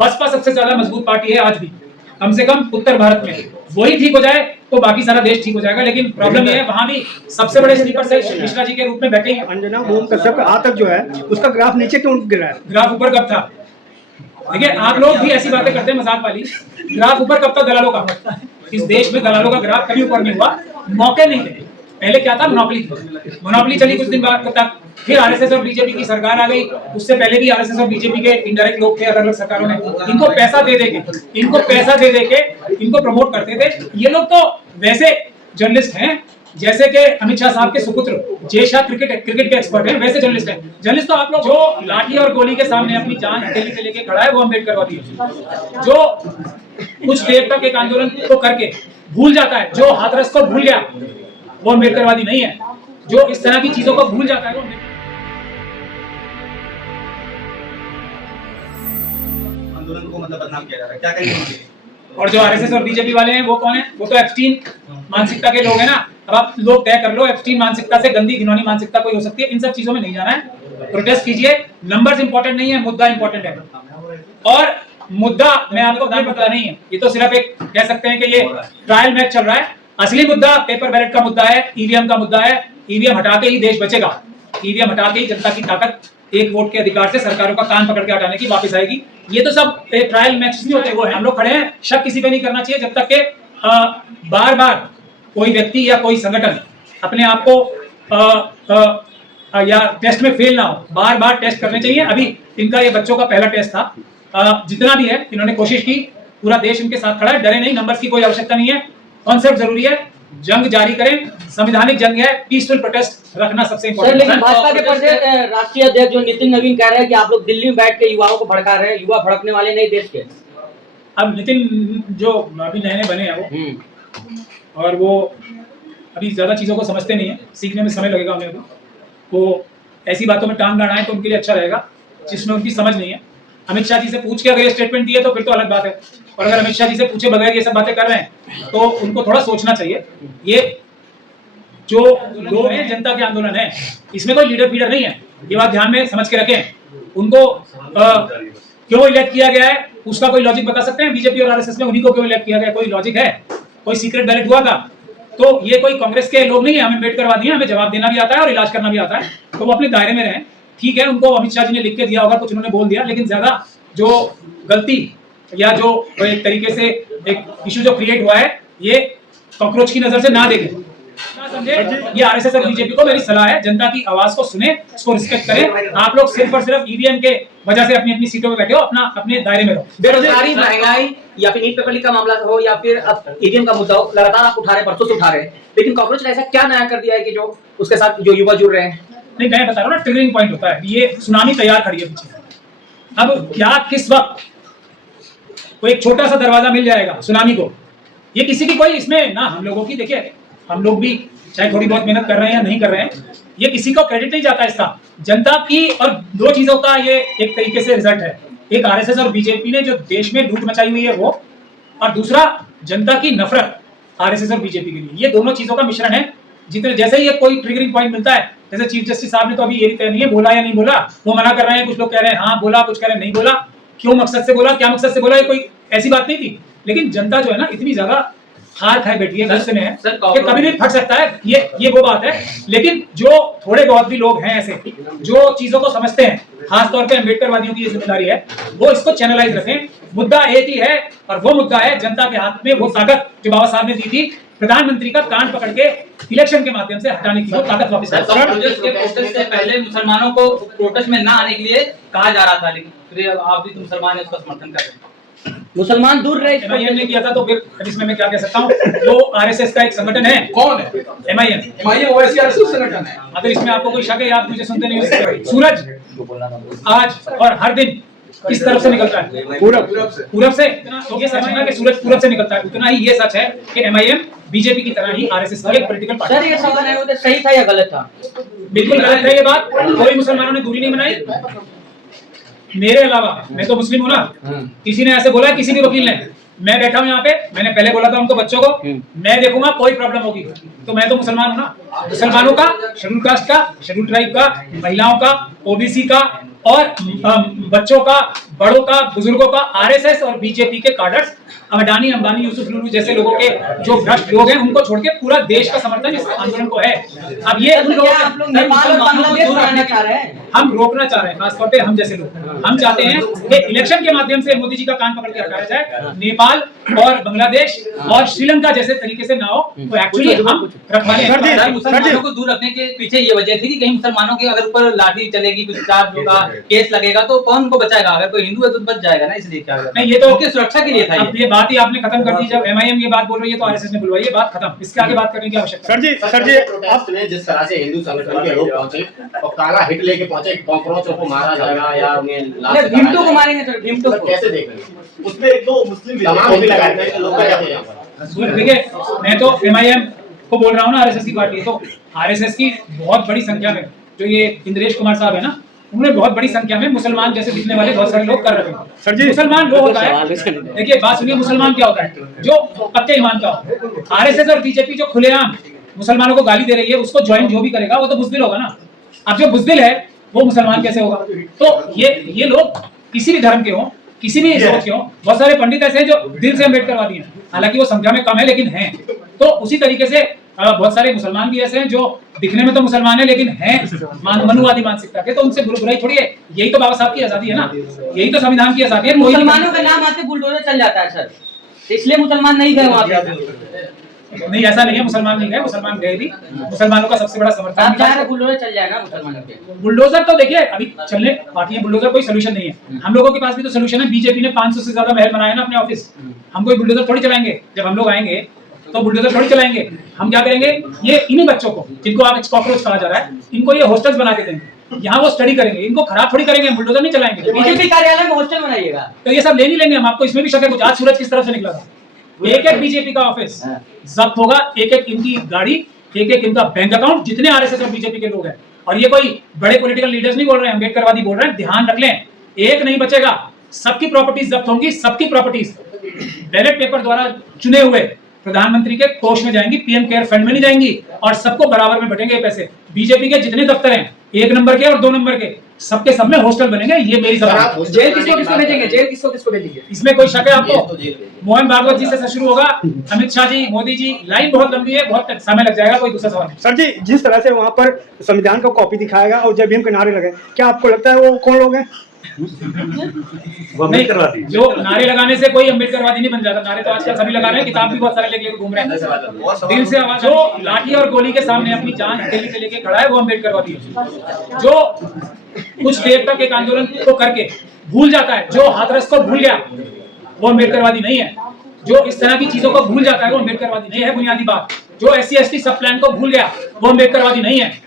बसपा सबसे ज्यादा मजबूत पार्टी है आज भी, कम से कम उत्तर भारत में। वही ठीक हो जाए तो बाकी सारा देश ठीक हो जाएगा। लेकिन प्रॉब्लम ये है वहां भी सबसे बड़े स्लीपर सेल मिश्रा जी के रूप में बैठे हैं। अंजना ओम कश्यप का आज तक जो है उसका ग्राफ नीचे क्यों गिरा है? ग्राफ ऊपर कब था? देखिए आप लोग भी ऐसी बातें करते हैं मजाक वाली। ग्राफ ऊपर कब था दलालों का? इस देश में दलालों का ग्राफ कभी ऊपर नहीं हुआ, मौके नहीं थे। पहले क्या था? मोनोपोली चली कुछ दिन बाद तक, फिर आरएसएस और बीजेपी की सरकार आ गई। उससे पहले भी आरएसएस और बीजेपी के इनडायरेक्ट लोग थे अलग अलग सरकारों में। इनको पैसा दे के इनको प्रमोट करते थे। ये लोग तो वैसे जर्नलिस्ट हैं जैसे कि अमित शाह साहब के सुपुत्र जय शाह क्रिकेट के एक्सपर्ट हैं, वैसे जर्नलिस्ट हैं। जर्नलिस्ट तो आप लोग जो लाठी और गोली के सामने अपनी जान हथेली पे लेके खड़ा है वो अम्बेडकरवादी है। जो कुछ देर तक एक आंदोलन को करके भूल जाता है, जो हाथरस को भूल गया वो अम्बेडकरवादी नहीं है। जो इस तरह की चीजों को भूल जाता है वो आंदोलन को मतलब बदनाम किया जा रहा है, क्या कहेंगे? और जो आरएसएस और बीजेपी वाले हैं वो कौन है? वो तो एप्स्टीन मानसिकता के लोग हैं ना। अब आप लोग तय कर लो, एप्स्टीन मानसिकता से गंदी घिनौनी मानसिकता कोई हो सकती है। इन सब चीजों में नहीं जाना है। प्रोटेस्ट कीजिए, नंबर्स इंपॉर्टेंट नहीं है, मुद्दा इंपॉर्टेंट है। और मुद्दा मैं आपको पता नहीं है, ये तो सिर्फ एक कह सकते हैं कि ये ट्रायल मैच चल रहा है। असली मुद्दा पेपर बैलेट का मुद्दा है, ईवीएम का मुद्दा है। ईवीएम हटा के ही देश बचेगा। ईवीएम हटा के ही जनता की ताकत एक वोट के अधिकार से सरकारों का कान पकड़ के हटाने की वापस आएगी। ये तो सब ट्रायल मैच नहीं होते, वो है। हम लोग खड़े हैं, शक किसी पे नहीं करना चाहिए जब तक के बार बार कोई व्यक्ति या कोई संगठन अपने आप को या टेस्ट में फेल ना हो। बार बार टेस्ट करने चाहिए। अभी इनका ये बच्चों का पहला टेस्ट था। जितना भी है इन्होंने कोशिश की, पूरा देश इनके साथ खड़ा है। डरे नहीं, नंबर्स की कोई आवश्यकता नहीं है। कॉन्सेप्ट जरूरी है, जंग जारी करें, संवैधानिक जंग है, पीसफुल प्रोटेस्ट रखना सबसे इम्पोर्टेंट। लेकिन भाजपा के प्रदेश राष्ट्रीय अध्यक्ष जो नितिन नवीन कह रहे हैं कि आप लोग दिल्ली में बैठ के युवाओं को भड़का रहे हैं, युवा भड़कने वाले नहीं देश के। अब नितिन जो अभी नए बने हैं वो, और वो अभी ज्यादा चीजों को समझते नहीं है, सीखने में समय लगेगा उन्हें। वो ऐसी बातों में टांग अड़ाएं तो उनके लिए अच्छा रहेगा जिसमें उनकी समझ नहीं है। अमित शाह जी से पूछ के अगर ये स्टेटमेंट दिए तो फिर तो अलग बात है। और अगर अमित शाह जी से पूछे बगैर ये सब बातें कर रहे हैं तो उनको थोड़ा सोचना चाहिए। ये जो लोग हैं, जनता के आंदोलन है, इसमें कोई लीडर फीडर नहीं है। ये बात ध्यान में समझ के रखें। उनको क्यों इलेक्ट किया गया है उसका कोई लॉजिक बता सकते हैं? बीजेपी और आरएसएस में उन्हीं को क्यों इलेक्ट किया गया, कोई लॉजिक है? कोई सीक्रेट बैलेट हुआ था? तो ये कोई कांग्रेस के लोग नहीं है। हमें अम्बेडकरवादी हैं, हमें जवाब देना भी आता है और इलाज करना भी आता है। तो वो अपने दायरे में रहें। ठीक है, उनको अमित शाह जी ने लिख के दिया होगा, कुछ उन्होंने बोल दिया, लेकिन ज्यादा जो गलती या जो एक तरीके से एक इशू जो क्रिएट हुआ है, ये कॉकरोच की नजर से ना देखें, ना समझे। ये आरएसएस और बीजेपी को मेरी सलाह है, जनता की आवाज को सुने, उसको रिस्पेक्ट करें। आप लोग सिर्फ और सिर्फ ईवीएम के वजह से अपनी अपनी सीटों में बैठे हो, अपने दायरे में रहो। बेरोजगारी, महंगाई या फिर नीट पेपर लीक का मामला हो या फिर अब ईवीएम का मुद्दा हो, लगातार आप उठा रहे हैं, परसों से उठा रहे हैं। लेकिन कांग्रेस ने ऐसा क्या नया कर दिया है कि जो उसके साथ जो युवा जुड़ रहे हैं? नहीं, मैं बता रहा हूँ ना, ट्रिगरिंग पॉइंट होता है। ये सुनामी तैयार खड़ी है पीछे। अब क्या किस वक्त कोई एक छोटा सा दरवाजा मिल जाएगा सुनामी को। ये किसी की कोई इसमें ना हम लोगों की, देखिए हम लोग भी चाहे थोड़ी बहुत मेहनत कर रहे हैं या नहीं कर रहे हैं, ये किसी को क्रेडिट नहीं जाता इसका, जनता की। और दो चीजों का ये एक तरीके से रिजल्ट है, एक आरएसएस और बीजेपी ने जो देश में लूट मचाई हुई है वो, और दूसरा जनता की नफरत आरएसएस और बीजेपी के लिए। ये दोनों चीजों का मिश्रण है। जितने जैसे ही कोई ट्रिगरिंग पॉइंट मिलता है, जैसे चीफ जस्टिस साहब ने तो अभी ये तय नहीं है बोला या नहीं बोला, वो मना कर रहे हैं। कुछ लोग कह रहे हैं हाँ बोला, कुछ कह रहे हैं नहीं बोला। क्यों मकसद से बोला, क्या मकसद से बोला, ये कोई ऐसी बात नहीं थी। लेकिन जनता जो है ना, इतनी ज्यादा हार खाए बैठी है, गुस्से में है कि कभी भी फट सकता है। ये वो बात है। लेकिन जो थोड़े बहुत भी लोग हैं ऐसे जो चीजों को समझते हैं, खासतौर पे अम्बेडकरवादियों की ये जिम्मेदारी है, वो इसको चैनलाइज रखें। मुद्दा एक ही है और वो मुद्दा है जनता के हाथ में वो ताकत जो बाबा साहब ने दी थी, प्रधानमंत्री का कान पकड़ के इलेक्शन के माध्यम से हटाने की वो ताकत वापस। प्रोटेस्ट से पहले मुसलमानों को प्रोटेस्ट में ना आने के लिए कहा जा रहा था, लेकिन फिर आप भी मुसलमान है उसका समर्थन कर रहे हैं। मुसलमान दूर रहे, एमआईएम ने किया था, तो फिर इसमें मैं क्या कह सकता हूँ? वो आरएसएस का एक संगठन है। कौन है? एमआईएम ओवैसी आरएसएस संगठन है। अगर इसमें आपको कोई शक है, आप मुझे सुनते नहीं हो। सूरज आज और हर दिन किस तरफ से निकलता है? पूरब से। तो ये समझना कि सूरज पूरब से निकलता है, उतना ही ये सच है कि एमआईएम बीजेपी की तरह ही आरएसएस का एक पॉलिटिकल पार्टी। सर ये सवाल है, वो सही था या गलत था? बिल्कुल गलत है ये बात। कोई मुसलमानों ने दूरी नहीं बनाई मेरे अलावा। मैं तो मुस्लिम हूँ ना। किसी ने ऐसे बोला, किसी भी वकील ने, मैं बैठा हूँ यहाँ पे, मैंने पहले बोला था उनको बच्चों को, मैं देखूंगा कोई प्रॉब्लम होगी तो मैं तो मुसलमान हूँ ना। मुसलमानों का, शेड्यूल कास्ट का, शेड्यूल ट्राइब का, महिलाओं का, ओबीसी का, और बच्चों का, बड़ों का, बुजुर्गों का आरएसएस और बीजेपी के कार्डर्स, अडानी, अंबानी, यूसुफ लुलू जैसे लोगों के जो भ्रष्ट लोग हैं, उनको छोड़ के पूरा देश का समर्थन इस आंदोलन को है। अब ये उन लोगों आप लोग नेपाल और बांग्लादेश बनाना चाह रहे हैं? हम रोकना चाह रहे हैं, खासतौर पे हम जैसे लोग। हम चाहते हैं कि इलेक्शन के माध्यम से मोदी जी का कान पकड़ के हटाया जाए, नेपाल और बांग्लादेश और श्रीलंका जैसे तरीके से ना हो, तो एक्चुअली हम रखवाले हैं। मुसलमानों को दूर रखने के पीछे ये वजह थी कि कहीं मुसलमानों के अगर ऊपर लाठी चलेगी, कुछ चार्ज होगा, केस लगेगा, तो कौन उनको बचाएगा? अगर कोई हिंदू है तो बच जाएगा ना, इसलिए क्या नहीं, ये तो उनकी सुरक्षा के लिए था। अब ये बात ही आपने खत्म कर दी। जब एमआईएम ये बात बोल रही है तो आरएसएस ने बुलवाई, ये बात खत्म, इसके आगे बात करने की आवश्यकता। सर जी प्रोटेस्ट में जिस तरह से हिंदू संगठन के लोग पहुंचे और काला हिट लेके पहुंचे, कॉकरोचों को मारा जाएगा या उन्हें भीमटो को मारेंगे, तो भीमटो को कैसे देख रहे हैं? उसमें एक दो मुस्लिम तमाम हिट लगाए गए लोग क्या थे यहाँ पर? देखिए, मैं तो एमआईएम को बोल रहा हूँ ना, आरएसएस की पार्टी है, तो आरएसएस की बहुत बड़ी संख्या में जो ये इंद्रेश कुमार साहब है ना, उन्होंने बहुत बड़ी संख्या में मुसलमान जैसे दिखने वाले बहुत सारे लोग कर रखे हैं। सर जी, मुसलमान वो होता है, देखिए बात सुनिए, मुसलमान क्या होता है? जो पक्के ईमान का हो। आरएसएस और बीजेपी जो खुलेआम मुसलमानों को गाली दे रही है, उसको ज्वाइन जो भी करेगा वो तो बुज़दिल होगा ना। अब जो बुज़दिल है वो मुसलमान कैसे होगा? तो ये लोग किसी भी धर्म के हों, किसी भी सोच के हों, बहुत सारे पंडित ऐसे हैं जो दिल से अम्बेडकरवादी हैं, हालांकि वो संख्या में कम है लेकिन हैं। तो उसी तरीके से बहुत सारे मुसलमान भी ऐसे हैं जो दिखने में तो मुसलमान है लेकिन हैं मनुवादी मानसिकता के, तो उनसे बुराई थोड़ी है। यही तो बाबा साहब की आजादी है ना, यही तो संविधान की आजादी है। मुसलमानों का नाम आते बुलडोजर चल जाता है सर, इसलिए मुसलमान नहीं गए वहाँ पे। नहीं, ऐसा नहीं है, मुसलमान नहीं गए, मुसलमान गए भी। मुसलमानों का सबसे बड़ा समर्थन आप चाह रहे बुलडोजर चल जाए ना मुसलमानों के? बुलडोजर तो देखिए अभी चलने बाकी है, बुलडोजर कोई सोल्यूशन नहीं है। हम लोगों के पास भी तो सोल्यूशन है। बीजेपी ने 500 से ज्यादा महल बनाए ना अपने ऑफिस, हम कोई बुलडोजर थोड़ी चलाएंगे। जब हम लोग आएंगे तो बुलडोजर थोड़ी चलाएंगे। हम क्या करेंगे, ये इन्हीं बच्चों को जिनको आप कॉकरोच कहा जा रहा है, इनको ये हॉस्टल्स बना के देंगे, यहाँ वो स्टडी करेंगे, इनको खराब थोड़ी करेंगे, बुलडोजर नहीं चलाएंगे। बीजेपी कार्यालय में हॉस्टल बनाइएगा तो ये सब ले नहीं लेंगे हम, आपको इसमें भी शक है कुछ? आज सूरज किस तरफ से निकला था? एक एक बीजेपी का ऑफिस जब्त होगा, एक एक इनकी गाड़ी, एक एक इनका बैंक अकाउंट, जितने आरएसएस और बीजेपी के लोग हैं। और ये कोई बड़े पॉलिटिकल लीडर्स नहीं बोल रहे हैं, अम्बेडकरवादी बोल रहे हैं। ध्यान रख लें, एक नहीं बचेगा, सबकी प्रॉपर्टीज जब्त होंगी, सबकी प्रॉपर्टीज बैलेट पेपर द्वारा चुने हुए प्रधानमंत्री के कोष में जाएंगी, पीएम केयर फंड में नहीं जाएंगी, और सबको बराबर में बटेंगे ये पैसे। बीजेपी के जितने दफ्तर हैं, 1 नंबर के और 2 नंबर के, सबके सब में हॉस्टल बनेंगे। ये मेरी सवाल। जेल किसको किसको भेजेंगे? जेल किसको किसको भेजेंगे? इसमें कोई शक है आपको? मोहन भागवत जी से शुरू होगा, अमित शाह जी, मोदी जी, लाइन बहुत लंबी है, बहुत समय लग जाएगा। कोई दूसरा सवाल नहीं। सर जी, जिस तरह से वहाँ पर संविधान का कॉपी दिखाएगा और जब हम के नारे लगे, क्या आपको लगता है वो कौन लोग हैं? नहीं, जो नारे लगाने से कोई अम्बेडकरवादी नहीं बन जाता। नारे तो आजकल सभी लगा रहे हैं, किताब भी बहुत सारे लेके घूम रहे हैं। दिल से आवाज, जो लाठी और गोली के सामने अपनी जान हथेली पे लेके खड़ा है वो अम्बेडकरवादी है। जो कुछ देर तक एक आंदोलन को करके भूल जाता है, जो हाथरस को भूल गया, वो अम्बेडकरवादी नहीं है। जो इस तरह की चीजों को भूल जाता है वो अम्बेडकरवादी नहीं है। बुनियादी बात, जो SC/ST सब प्लान को भूल गया वो अम्बेडकरवादी नहीं है।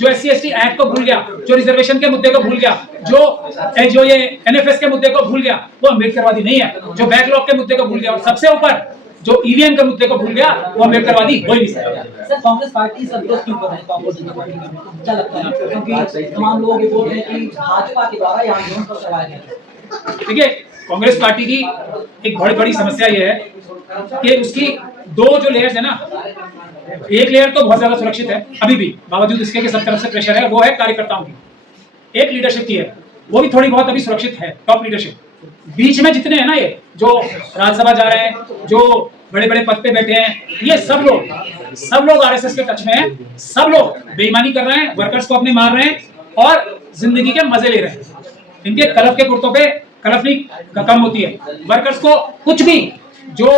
जो SC/ST एक्ट को भूल गया, जो रिजर्वेशन के मुद्दे को भूल गया, जो ये NFS के मुद्दे को भूल गया, वो अम्बेडकरवादी नहीं है। जो बैकलॉग के मुद्दे को भूल गया और सबसे ऊपर जो EVM के मुद्दे को भूल गया, वो अम्बेडकरवादी हो ही नहीं सकता। सर, कांग्रेस पार्टी संतोष क्यों कर रहे हैं? कांग्रेस जनता पार्टी का क्या लगता है आपको? क्योंकि तमाम लोग ये बोल रहे हैं कि भाजपा के द्वारा ये आंदोलन पर करवाया गया। देखिए, कांग्रेस पार्टी की एक बहुत बड़ी समस्या ये है कि उसकी 2 जो लेयर्स है ना, एक लेयर तो बहुत ज्यादा सुरक्षित है अभी भी, बावजूद इसके कि सब तरफ से प्रेशर है, वो है कार्यकर्ताओं की। एक लीडरशिप की है, वो भी थोड़ी बहुत अभी सुरक्षित है, टॉप लीडरशिप। बीच में जितने हैं ना, ये जो राज्यसभा जा रहे हैं, जो बड़े बड़े पद पे बैठे हैं, ये सब लोग आरएसएस के टच में हैं। सब लोग बेईमानी कर रहे हैं, वर्कर्स को अपने मार रहे हैं और जिंदगी के मजे ले रहे हैं। इनके कलफ के कुर्तों पे कलफ नहीं कम होती है। वर्कर्स को कुछ भी, जो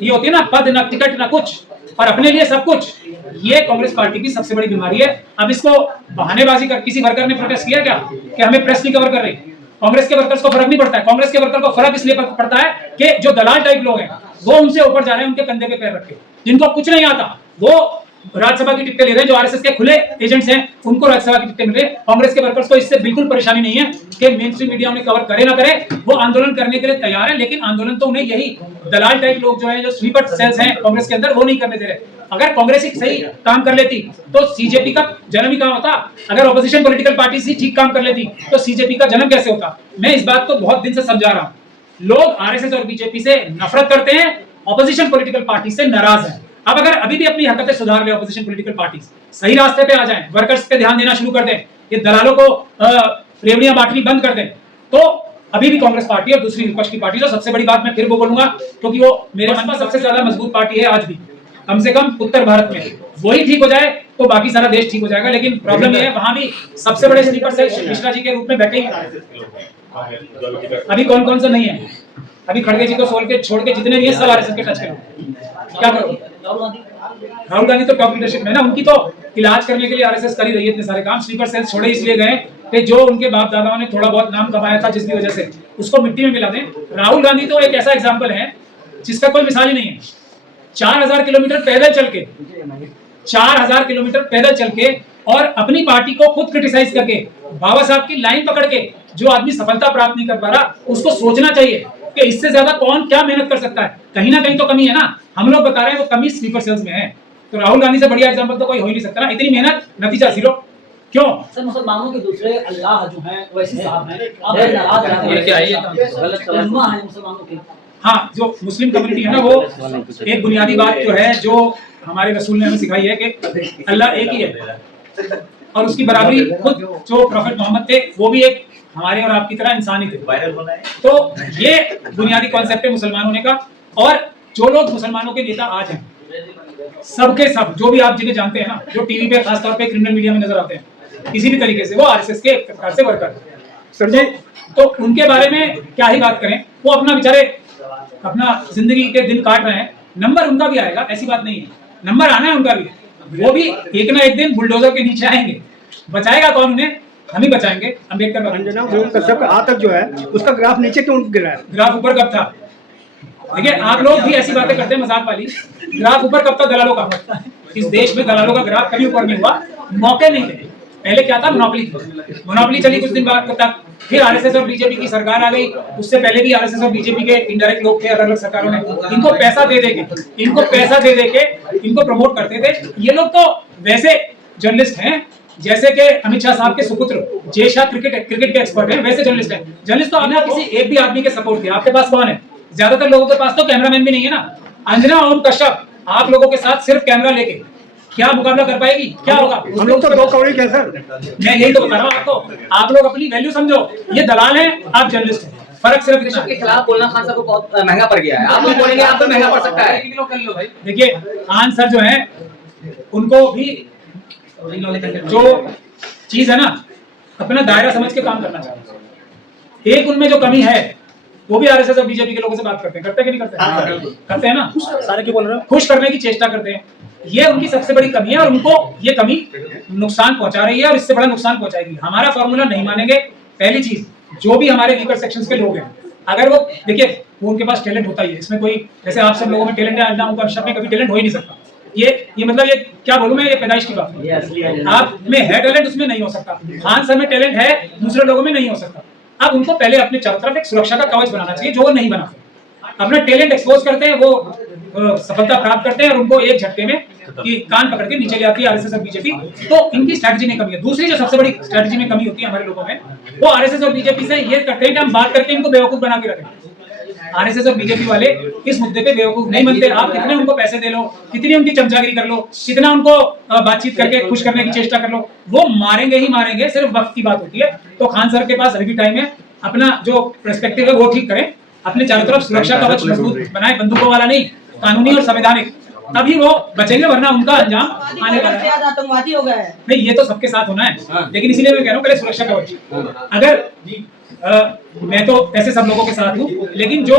ये होती है ना, पद ना टिकट ना कुछ, और अपने लिए सब कुछ, ये कांग्रेस पार्टी की सबसे बड़ी बीमारी है। अब इसको बहानेबाजी कर, किसी वर्कर ने प्रोटेस्ट किया क्या कि हमें प्रेस नहीं कवर कर रही? कांग्रेस के वर्कर्स को फर्क नहीं पड़ता है। कांग्रेस के वर्कर को फर्क इसलिए पड़ता है कि जो दलाल टाइप लोग हैं वो उनसे ऊपर जा रहे हैं, उनके कंधे पे पैर रख के, जिनको कुछ नहीं आता, वो राज्यसभा की टिकटें ले रहे हैं। जो आरएसएस के खुले एजेंट्स हैं, उनको राज्यसभा की टिकटें मिल रही है। कांग्रेस के वर्कर्स को इससे बिल्कुल परेशानी नहीं है कि मेन स्ट्रीम मीडिया उन्हें कवर करे ना करे, वो आंदोलन करने के लिए तैयार है। लेकिन आंदोलन तो उन्हें यही दलाल टाइप लोग जो है, जो स्वीपर सेल्स हैं कांग्रेस के अंदर, वो नहीं करने दे रहे। अगर कांग्रेस ही सही काम कर लेती तो सीजेपी का जन्म ही कहाँ होता? अगर ऑपोजिशन पॉलिटिकल पार्टी ही ठीक काम कर लेती तो सीजेपी का जन्म कैसे होता? मैं इस बात को बहुत दिन से समझा रहा हूँ। लोग आरएसएस और बीजेपी से नफरत करते हैं, ऑपोजिशन पॉलिटिकल पार्टी से नाराज हैं। अब अगर अभी भी अपनी हरकतें सुधार ले ऑपोजिशन पॉलिटिकल पार्टी, सही रास्ते पे आ जाएं, वर्कर्स पे ध्यान देना शुरू कर दें, ये दलालों को रेवड़ियां बांटनी बंद कर दें, तो अभी भी कांग्रेस पार्टी और दूसरी विपक्ष की पार्टी, जो सबसे बड़ी बात मैं फिर वो बोलूंगा क्योंकि वो मेरे मन में सबसे ज्यादा मजबूत पार्टी है आज भी, कम से कम उत्तर भारत में, वही ठीक हो जाए तो बाकी सारा देश ठीक हो जाएगा। लेकिन प्रॉब्लम ये है वहां भी सबसे बड़े स्लीपर से मिश्रा जी के रूप में बैठे अभी कौन कौन सा नहीं है, अभी खड़गे जी को छोड़ के जितने भी है सब आरएसएस के टच के लोग, क्या करो? राहुल गांधी तो टॉप लीडरशिप में ना, उनकी तो इलाज करने के लिए आरएसएस कर ही रही है इतने सारे काम। स्लीपर सेल्स छोड़े इसलिए गए कि जो उनके बाप दादाओं ने थोड़ा बहुत नाम कमाया था जिसकी वजह से उसको मिट्टी में मिला दें। राहुल गांधी तो एक ऐसा एग्जाम्पल है जिसका कोई मिसाल ही नहीं है। 4000 किलोमीटर पैदल चल के 4000 किलोमीटर पैदल चल के और अपनी पार्टी को खुद क्रिटिसाइज करके बाबा साहब की लाइन पकड़ के जो आदमी सफलता प्राप्त नहीं कर पा रहा, उसको सोचना चाहिए कि इससे ज्यादा कौन क्या मेहनत कर सकता है। कहीं ना कहीं तो कमी है ना, हम लोग बता रहे हैं वो कमी स्लीपर सेल्स में है। तो राहुल गांधी से बढ़िया एग्जांपल तो कोई हो ही नहीं सकता ना, इतनी मेहनत नतीजा जीरो। क्यों सर मुसलमानों के दूसरे अल्लाह जो हैं वैसे साहब हैं, आप नाराज रहते ये क्या है? रहनुमा हैं मुसलमानों के। हाँ, जो मुस्लिम कम्युनिटी है ना, वो एक बुनियादी बात जो है जो हमारे रसूल ने हमें सिखाई है कि अल्लाह एक ही है और उसकी बराबरी खुद जो प्रोफेट मोहम्मद थे वो भी एक हमारे और आपकी तरह इंसान ही थे। तो ये बुनियादी कॉन्सेप्ट है मुसलमान होने का। और जो लोग मुसलमानों के नेता आज हैं, सबके सब जो भी आप जिन्हें जानते हैं ना, जो टीवी पे खासतौर पे क्रिमिनल मीडिया में नजर आते हैं किसी भी तरीके से, वो आरएसएस के एक प्रकार से वर्कर सर जी। तो उनके बारे में क्या ही बात करें, वो अपना बेचारे अपना जिंदगी के दिन काट रहे हैं। नंबर उनका भी आएगा, ऐसी बात नहीं है, नंबर आना है उनका भी, वो भी एक ना एक दिन बुलडोजर के नीचे आएंगे। बचाएगा कौन उन्हें? हम ही बचाएंगे। अम्बेडकर अंजना कश्यप आज तक जो है उसका ग्राफ नीचे क्यों गिरा है? ग्राफ ऊपर कब था? देखिए, आप लोग भी ऐसी बातें करते हैं मजाक वाली। ग्राफ ऊपर कब था दलालों का? इस देश में दलालों का ग्राफ कभी ऊपर नहीं हुआ, मौके नहीं थे। पहले क्या था? मोनोपोली चली कुछ दिन बाद तक, फिर आरएसएस और बीजेपी की सरकार आ गई। उससे पहले भी आरएसएस और बीजेपी के इनडायरेक्ट लोग थे अलग अलग सरकारों ने, इनको पैसा दे के इनको प्रमोट करते थे। ये लोग तो वैसे जर्नलिस्ट हैं जैसे कि अमित शाह साहब के सुपुत्र जय शाह क्रिकेट के एक्सपर्ट हैं, वैसे जर्नलिस्ट हैं। जर्नलिस्ट तो आना किसी एक भी आदमी के सपोर्ट थे। आपके पास कौन है? ज्यादातर लोगों के पास तो कैमरामैन भी नहीं है ना। अंजना ओम कश्यप आप लोगों के साथ सिर्फ कैमरा लेके क्या मुकाबला कर पाएगी? क्या होगा? हम लोग तो दो कौड़ी क्या सर? मैं यही तो बता रहा हूँ आपको। आप लोग अपनी वैल्यू समझो, ये दलाल हैं, आप जर्नलिस्ट हैं। फर्क सिर्फ इतना के खिलाफ बोलना खान साहब को बहुत महंगा पड़ गया है। आप लोग बोलेंगे आप तो महंगा पड़ सकता है। देखिए, खान सर जो हैं उनको भी जो चीज है ना, अपना दायरा समझ के काम करना चाहिए। एक उनमें जो कमी है वो भी आरएसएस और बीजेपी के लोगों से बात करते हैं कि नहीं करते? करते हैं ना। सारे क्यों बोल रहे हो? खुश करने की चेष्टा करते हैं। ये उनकी सबसे बड़ी कमी है और उनको ये कमी नुकसान पहुंचा रही है और इससे बड़ा नुकसान पहुंचाएगी। हमारा फॉर्मूला नहीं मानेंगे। पहली चीज, जो भी हमारे वीकर सेक्शंस के लोग हैं, अगर वो देखिए, वो उनके पास टैलेंट होता ही है, इसमें कोई जैसे आप सब लोगों में टैलेंट है, अंजना ओम कश्यप में कभी टैलेंट हो ही नहीं सकता। ये मतलब ये क्या बोलूं मैं, ये पैदाइश की बात है। आप में है टैलेंट, उसमें नहीं हो सकता। खान सर में टैलेंट है, दूसरे लोगों में नहीं हो सकता। अब उनको पहले अपने चारों तरफ एक सुरक्षा का कवच बनाना चाहिए, जो वो नहीं बनाते। अपना टैलेंट एक्सपोज करते हैं, वो सफलता प्राप्त करते हैं और उनको एक झटके में कि कान पकड़ के नीचे ले आती है आरएसएस और बीजेपी। तो इनकी स्ट्रैटेजी में कमी है। दूसरी जो सबसे बड़ी स्ट्रैटेजी में कमी होती है हमारे लोगों में, वो आरएसएस और बीजेपी से ये करते हैं कि हम बात करके इनको बेवकूफ बना के रखें। आरएसएस और बीजेपी वाले इस मुद्दे पे बेवकूफ नहीं बनते। आप कितने उनको पैसे दे लो, कितनी उनकी चमचागिरी कर लो, कितना उनको बातचीत करके खुश करने की चेष्टा कर लो, वो मारेंगे ही मारेंगे। सिर्फ वक्त की बात होती है। तो खान सर के पास अभी भी टाइम है, अपना जो पर्सपेक्टिव है वो ठीक करें, अपने चारों तरफ सुरक्षा कवच मजबूत बनाए, बंदूकों वाला नहीं, कानूनी और संवैधानिक, तभी वो बचेंगे, वरना उनका अंजाम आने वाला है। आतंकवादी हो गए हैं। नहीं, ये तो सबके साथ होना है, लेकिन इसीलिए मैं कह रहा हूँ पहले सुरक्षा कवच। अगर मैं तो ऐसे सब लोगों के साथ हूँ, लेकिन जो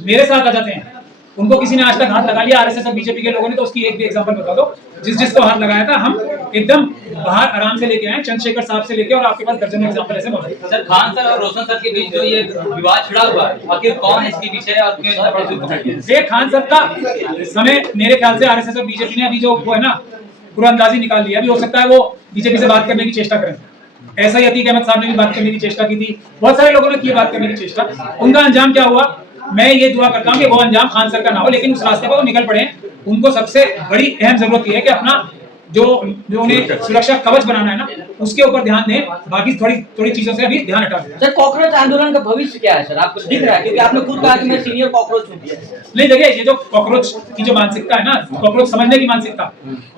मेरे साथ आ जाते हैं उनको किसी ने आज तक हाथ लगा लिया आरएसएस और बीजेपी के लोगों ने, तो उसकी एक भी एग्जांपल बता दो जिसको हाथ लगाया था। हम एकदम बाहर आराम से लेके आए, चंद्रशेखर साहब से लेके, और आपके पास दर्जन एग्जांपल ऐसे मौजूद। सर, खान सर और रोशन सर के बीच जो ये विवाद छिड़ा हुआ है, आखिर कौन इसके पीछे है और क्यों इतना बड़ा युद्ध है? ये खान सर का समय मेरे ख्याल से आरएसएस और बीजेपी ने अभी जो वो है ना पूरा अंदाजी निकाल लिया। अभी हो सकता है वो बीजेपी से बात करने की चेष्टा करें। ऐसा ही अतीक अहमद साहब ने भी बात करने की चेष्टा की थी, बहुत सारे लोगों ने की बात करने की चेष्टा। उनका अंजाम क्या हुआ? मैं ये दुआ करता हूँ कि वो अंजाम खान सर का ना हो, लेकिन उस रास्ते पर वो निकल पड़े। उनको सबसे बड़ी अहम जरूरत ये है कि अपना जो उन्हें सुरक्षा कवच बनाना है ना, उसके ऊपर ध्यान दें। बाकी थोड़ी चीजों से अभी ध्यान हटा दें। सर, कॉकरोच आंदोलन का भविष्य क्या है सर? आपको दिख रहा है? क्योंकि आपने खुद कहा कि मैं सीनियर कॉकरोच हूँ। नहीं, देखिए, ये जो कॉकरोच की जो मानसिकता है ना, कॉकरोच समझने की मानसिकता,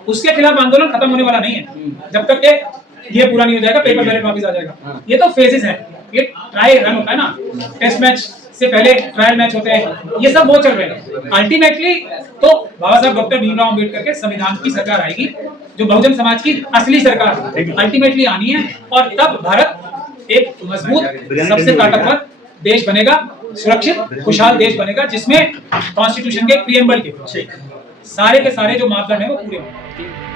उसके खिलाफ आंदोलन खत्म होने वाला नहीं है जब तक के ये पूरा नहीं हो जाएगा, पेपर बैलेट वापस आ जाएगा। ये तो फेजेस है, ये ट्राई रन होता है ना, टेस्ट मैच से पहले ट्रायल मैच होते हैं, ये सब वो चल रहे हैं। अल्टीमेटली तो बाबा साहब डॉक्टर भीमराव अम्बेडकर के संविधान की सरकार आएगी, जो बहुजन समाज की असली सरकार अल्टीमेटली आनी है, और तब भारत एक मजबूत, सबसे ताकतवर देश बनेगा, सुरक्षित खुशहाल देश बनेगा, जिसमें कॉन्स्टिट्यूशन के प्रियम्बल के सारे जो मापदंड है वो पूरे होंगे।